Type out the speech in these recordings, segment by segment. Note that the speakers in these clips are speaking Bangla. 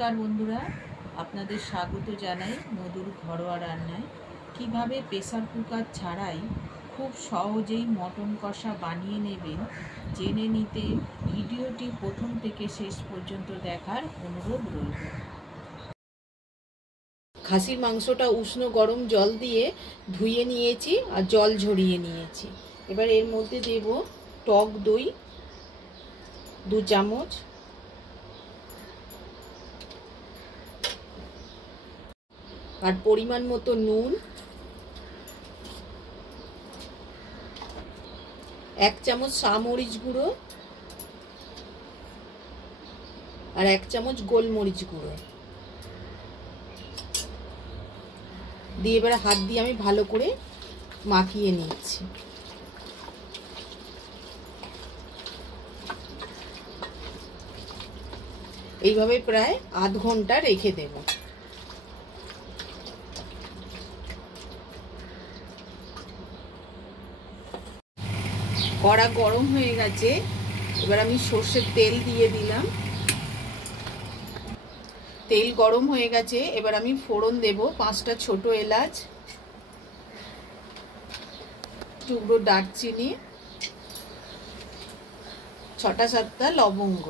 নমস্কার বন্ধুরা, আপনাদের স্বাগত জানাই মধুর ঘরোয়া রান্নায়। কিভাবে প্রেসার কুকার ছাড়াই খুব সহজেই মটন কষা বানিয়ে নেবেন জেনে নিতে ভিডিওটি প্রথম থেকে শেষ পর্যন্ত দেখার অনুরোধ রইল। খাসির মাংসটা উষ্ণ গরম জল দিয়ে ধুয়ে নিয়েছি আর জল ঝরিয়ে নিয়েছি। এবার এর মধ্যে দেব টক দই 2 চামচ, আর পরিমাণ মতো নুন, 1 চামচ সামরিচ গুঁড়ো আর 1 চামচ গোলমরিচ গুঁড়ো দিয়ে এবার হাত দিয়ে আমি ভালো করে মাখিয়ে নিচ্ছি। এইভাবে প্রায় আধ ঘন্টা রেখে দেব। কড়া গরম হয়ে গেছে, এবার আমি সর্ষের তেল দিয়ে দিলাম। তেল গরম হয়ে গেছে, এবার আমি ফোড়ন দেব 5টা ছোট এলাচ, টুকরো দারচিনি, 6টা-7টা লবঙ্গ।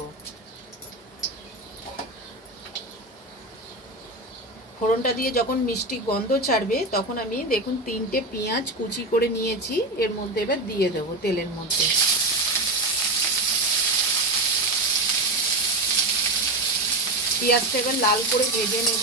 ফোড়নটা দিয়ে যখন মিষ্টি গন্ধ ছাড়বে তখন আমি দেখুন 3টে পেঁয়াজ কুচি করে নিয়েছি, এর মধ্যে এবার দিয়ে দেবো তেলের মধ্যে। পেঁয়াজটা এবার লাল করে ভেজে নেব।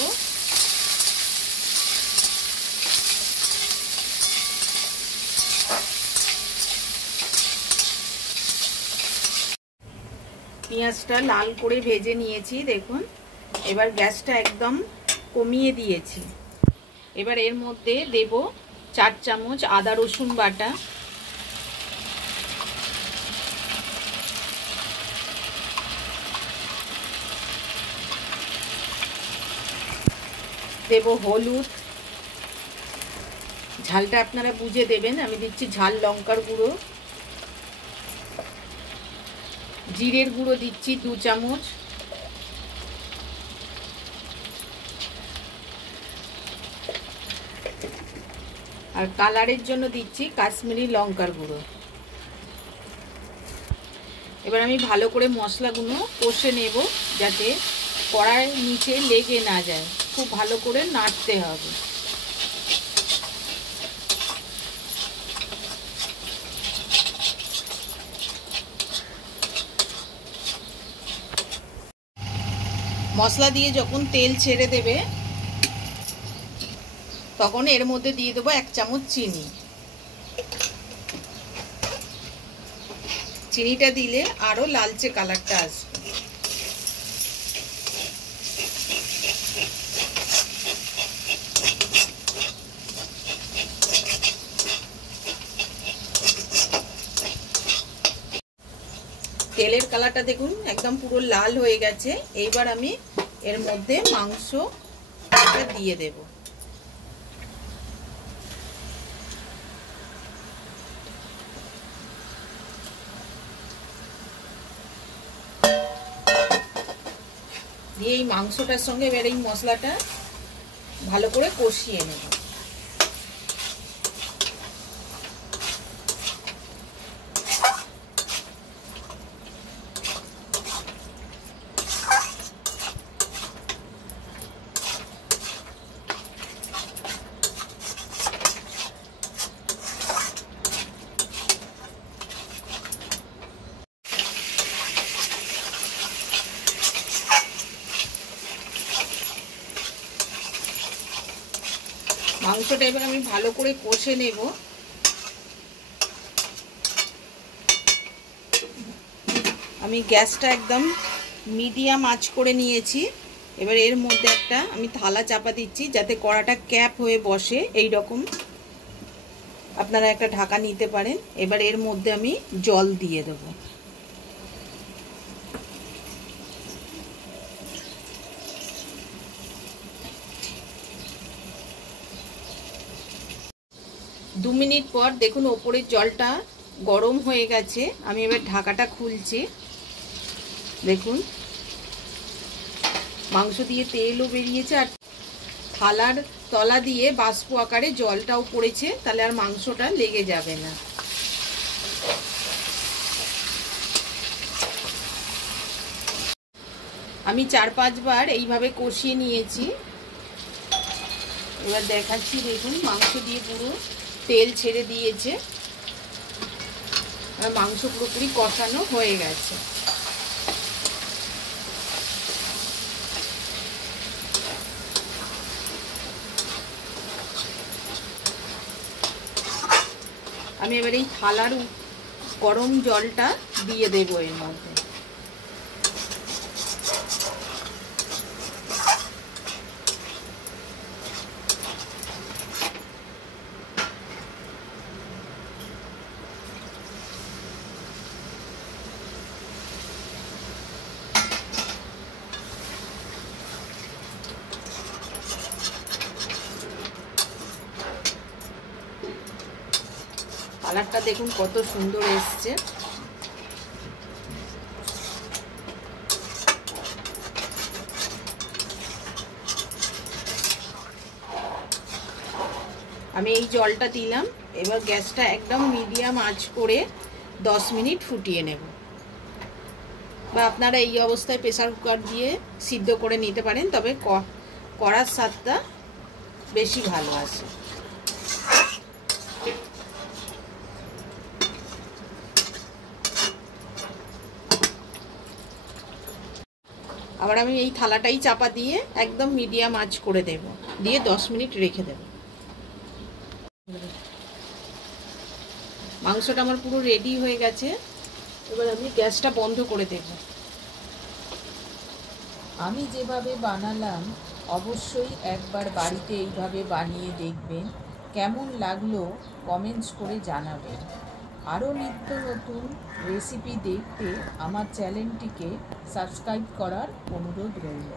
পেঁয়াজটা লাল করে ভেজে নিয়েছি দেখুন। এবার গ্যাসটা একদম কমিয়ে দিয়েছি। এবার এর মধ্যে দেব 4 চামচ আদা রসুন বাটা, দেব হলুদ, ঝালটা আপনারা বুঝে দেবেন, আমি দিচ্ছি ঝাল লঙ্কার গুঁড়ো, জিরের গুঁড়ো দিচ্ছি 2 চামচ, আর কালারের জন্য দিচ্ছি কাশ্মীরি লঙ্কার গুঁড়ো। এবার আমি ভালো করে মশলাগুলো কষে নেব যাতে কড়াইয়ের নিচে লেগে না যায়। খুব ভালো করে নাড়তে হবে। মশলা দিয়ে যখন তেল ছেড়ে দেবে তখন এর মধ্যে দিয়ে দেবো 1 চামচ চিনি। চিনিটা দিলে আরো লালচে কালারটা আসবে। তেলের কালারটা দেখুন একদম পুরো লাল হয়ে গেছে। এইবার আমি এর মধ্যে মাংসটা দিয়ে দেব। দিয়ে এই মাংসটার সঙ্গে এবার এই মশলাটা ভালো করে কষিয়ে নেব। মাংসটা এবার আমি ভালো করে কষে নেব। আমি গ্যাসটা একদম মিডিয়াম আঁচ করে নিয়েছি। এবার এর মধ্যে একটা আমি থালা চাপা দিচ্ছি যাতে কড়াটা ক্যাপ হয়ে বসে। এই রকম আপনারা একটা ঢাকা নিতে পারেন। এবার এর মধ্যে আমি জল দিয়ে দেব। দু মিনিট পর দেখুন ওপরের জলটা গরম হয়ে গেছে। আমি এবার ঢাকাটা খুলছি। দেখুন মাংস দিয়ে তেলও বেরিয়েছে আর থালার তলা দিয়ে বাষ্প আকারে জলটাও পড়েছে, তাহলে আর মাংসটা লেগে যাবে না। আমি 4-5 বার এইভাবে কষিয়ে নিয়েছি। এবার দেখাচ্ছি, দেখুন মাংস দিয়ে পুরো তেল ছেড়ে দিয়েছে আর মাংস পুরোপুরি কষানো হয়ে গেছে। আমি এবার এই থালার গরম জলটা দিয়ে দেবো এর মধ্যে। কালারটা দেখুন কত সুন্দর এসছে। আমি এই জলটা দিলাম, এবার গ্যাসটা একদম মিডিয়াম আঁচ করে 10 মিনিট ফুটিয়ে নেব। বা আপনারা এই অবস্থায় প্রেসার কুকার দিয়ে সিদ্ধ করে নিতে পারেন, তবে কড়ার স্বাদটা বেশি ভালো আসে। আবার আমি এই থালাটাই চাপা দিয়ে একদম মিডিয়াম আঁচ করে দেব, দিয়ে 10 মিনিট রেখে দেব। মাংসটা আমার পুরো রেডি হয়ে গেছে, এবার আমি গ্যাসটা বন্ধ করে দেব। আমি যেভাবে বানালাম অবশ্যই একবার বাড়িতে এইভাবে বানিয়ে দেখবেন, কেমন লাগলো কমেন্টস করে জানাবেন। আরও নিত্য নতুন রেসিপি দেখতে আমার চ্যানেলটিকে সাবস্ক্রাইব করার অনুরোধ রইল।